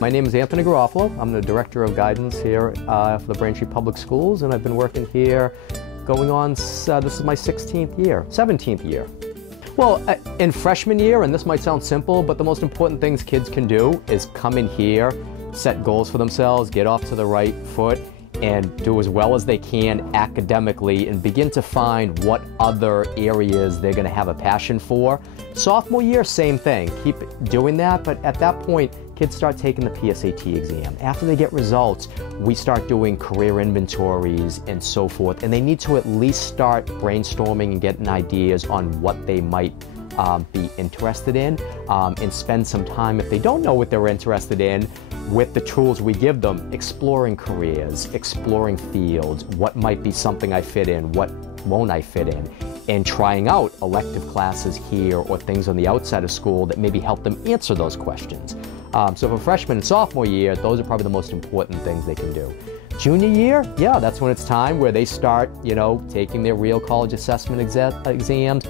My name is Anthony Garofalo. I'm the Director of Guidance here for the Braintree Public Schools, and I've been working here going on, this is my 17th year. Well, in freshman year, and this might sound simple, but the most important things kids can do is come in here, set goals for themselves, get off to the right foot, and do as well as they can academically and begin to find what other areas they're going to have a passion for. Sophomore year, same thing. Keep doing that, but at that point, kids start taking the PSAT exam. After they get results, we start doing career inventories and so forth, and they need to at least start brainstorming and getting ideas on what they might be interested in, and spend some time, if they don't know what they're interested in, with the tools we give them, exploring careers, exploring fields, what might be something I fit in, what won't I fit in, and trying out elective classes here or things on the outside of school that maybe help them answer those questions. So for freshman and sophomore year, those are probably the most important things they can do. Junior year, yeah, that's when it's time where they start, taking their real college assessment exams,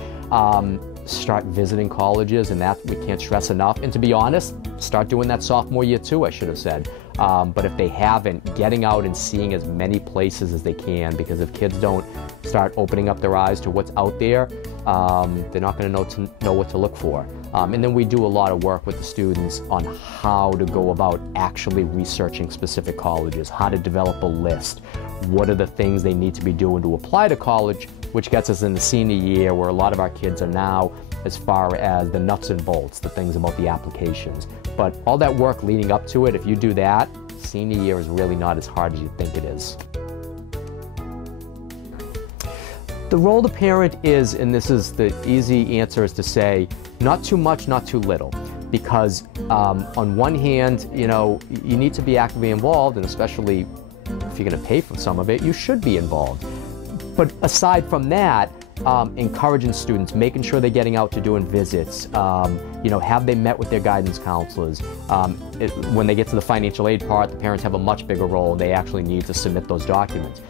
start visiting colleges, and that we can't stress enough. And to be honest, start doing that sophomore year too, I should have said. But if they haven't, getting out and seeing as many places as they can, because if kids don't start opening up their eyes to what's out there, they're not going to know what to look for. And then we do a lot of work with the students on how to go about actually researching specific colleges, how to develop a list, what are the things they need to be doing to apply to college, which gets us in the senior year where a lot of our kids are now as far as the nuts and bolts, the things about the applications. But all that work leading up to it, if you do that, senior year is really not as hard as you think it is. The role of the parent is, and this is the easy answer, is to say, not too much, not too little. Because on one hand, you need to be actively involved, and especially if you're going to pay for some of it, you should be involved. But aside from that, encouraging students, making sure they're getting out to doing visits, have they met with their guidance counselors? When they get to the financial aid part, the parents have a much bigger role. They actually need to submit those documents.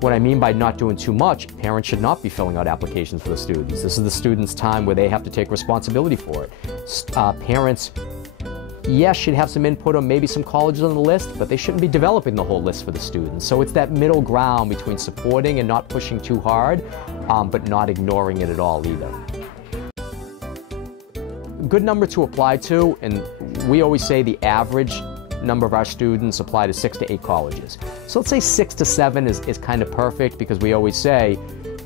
What I mean by not doing too much, parents should not be filling out applications for the students. This is the students' time where they have to take responsibility for it. Parents, yes, should have some input on maybe some colleges on the list, but they shouldn't be developing the whole list for the students. So it's that middle ground between supporting and not pushing too hard, but not ignoring it at all either. Good number to apply to, and we always say the average number of our students apply to 6 to 8 colleges. So let's say 6 to 7 is kind of perfect, because we always say,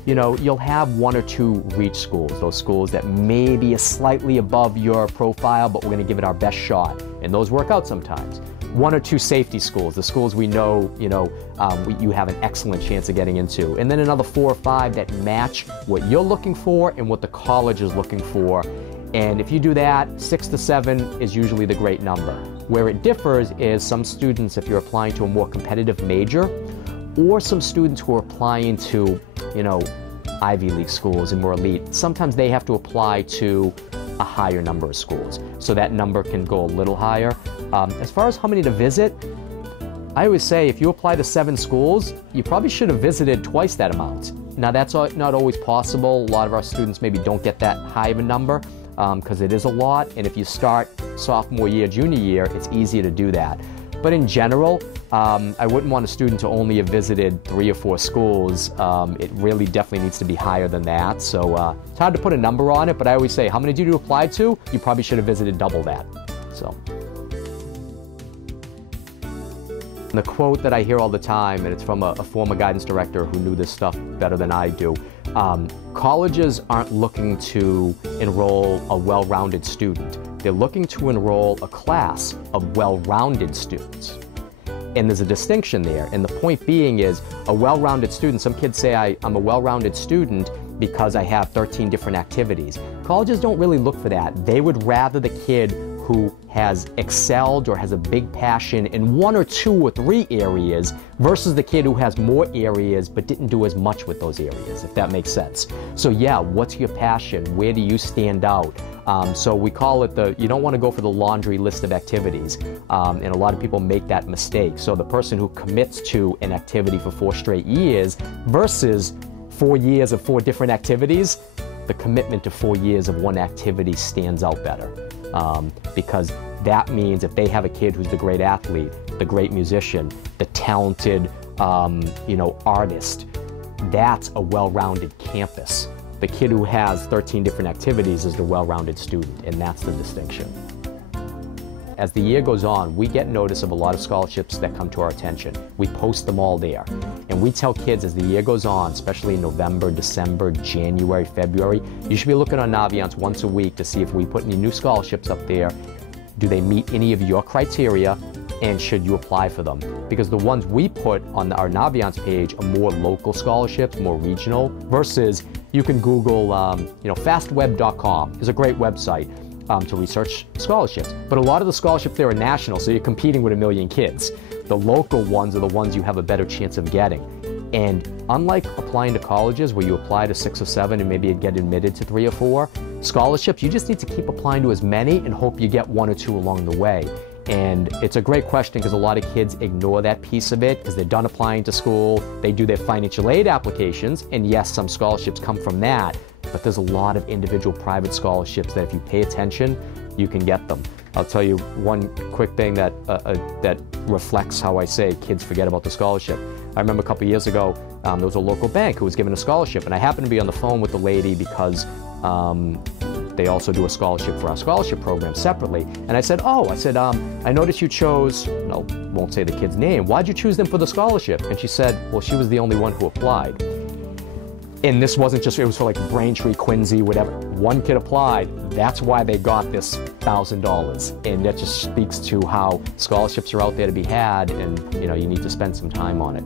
you'll have 1 or 2 reach schools, those schools that may be slightly above your profile, but we're going to give it our best shot. And those work out sometimes. 1 or 2 safety schools, the schools we know, you have an excellent chance of getting into. And then another 4 or 5 that match what you're looking for and what the college is looking for. And if you do that, 6 to 7 is usually the great number. Where it differs is some students, if you're applying to a more competitive major, or some students who are applying to, Ivy League schools and more elite, sometimes they have to apply to a higher number of schools. So that number can go a little higher. As far as how many to visit, I always say if you apply to 7 schools, you probably should have visited twice that amount. Now that's not always possible. A lot of our students maybe don't get that high of a number, because it is a lot, and if you start sophomore year, junior year, it's easier to do that. But in general, I wouldn't want a student to only have visited 3 or 4 schools. It really definitely needs to be higher than that. So it's hard to put a number on it, but I always say, how many did you apply to? You probably should have visited double that. So. And the quote that I hear all the time, and it's from a former guidance director who knew this stuff better than I do, colleges aren't looking to enroll a well-rounded student. They're looking to enroll a class of well-rounded students. And there's a distinction there. And the point being is a well-rounded student, some kids say I'm a well-rounded student because I have 13 different activities. Colleges don't really look for that. They would rather the kid who has excelled or has a big passion in 1 or 2 or 3 areas versus the kid who has more areas but didn't do as much with those areas, if that makes sense. So yeah, what's your passion? Where do you stand out? So we call it you don't want to go for the laundry list of activities, and a lot of people make that mistake. So the person who commits to an activity for 4 straight years versus 4 years of 4 different activities, the commitment to 4 years of one activity stands out better, because that means if they have a kid who's the great athlete, the great musician, the talented artist, that's a well-rounded campus. The kid who has 13 different activities is the well-rounded student, and that's the distinction. As the year goes on, we get notice of a lot of scholarships that come to our attention. We post them all there. And we tell kids as the year goes on, especially in November, December, January, February, you should be looking on Naviance once a week to see if we put any new scholarships up there. Do they meet any of your criteria? And should you apply for them? Because the ones we put on our Naviance page are more local scholarships, more regional, versus you can Google, fastweb.com is a great website to research scholarships. But a lot of the scholarships there are national, so you're competing with a million kids. The local ones are the ones you have a better chance of getting. And unlike applying to colleges where you apply to 6 or 7 and maybe get admitted to 3 or 4, scholarships, you just need to keep applying to as many and hope you get 1 or 2 along the way. And it's a great question because a lot of kids ignore that piece of it because they're done applying to school, they do their financial aid applications, and yes, some scholarships come from that, but there's a lot of individual private scholarships that if you pay attention, you can get them. I'll tell you one quick thing that reflects how I say kids forget about the scholarship. I remember a couple years ago, there was a local bank who was given a scholarship, and I happened to be on the phone with the lady because they also do a scholarship for our scholarship program separately. And I said, I noticed you chose, won't say the kid's name, why'd you choose them for the scholarship? And she said, well, she was the only one who applied. And this wasn't just, it was for like Braintree, Quincy, whatever. One kid applied, that's why they got this $1,000. And that just speaks to how scholarships are out there to be had, and you need to spend some time on it.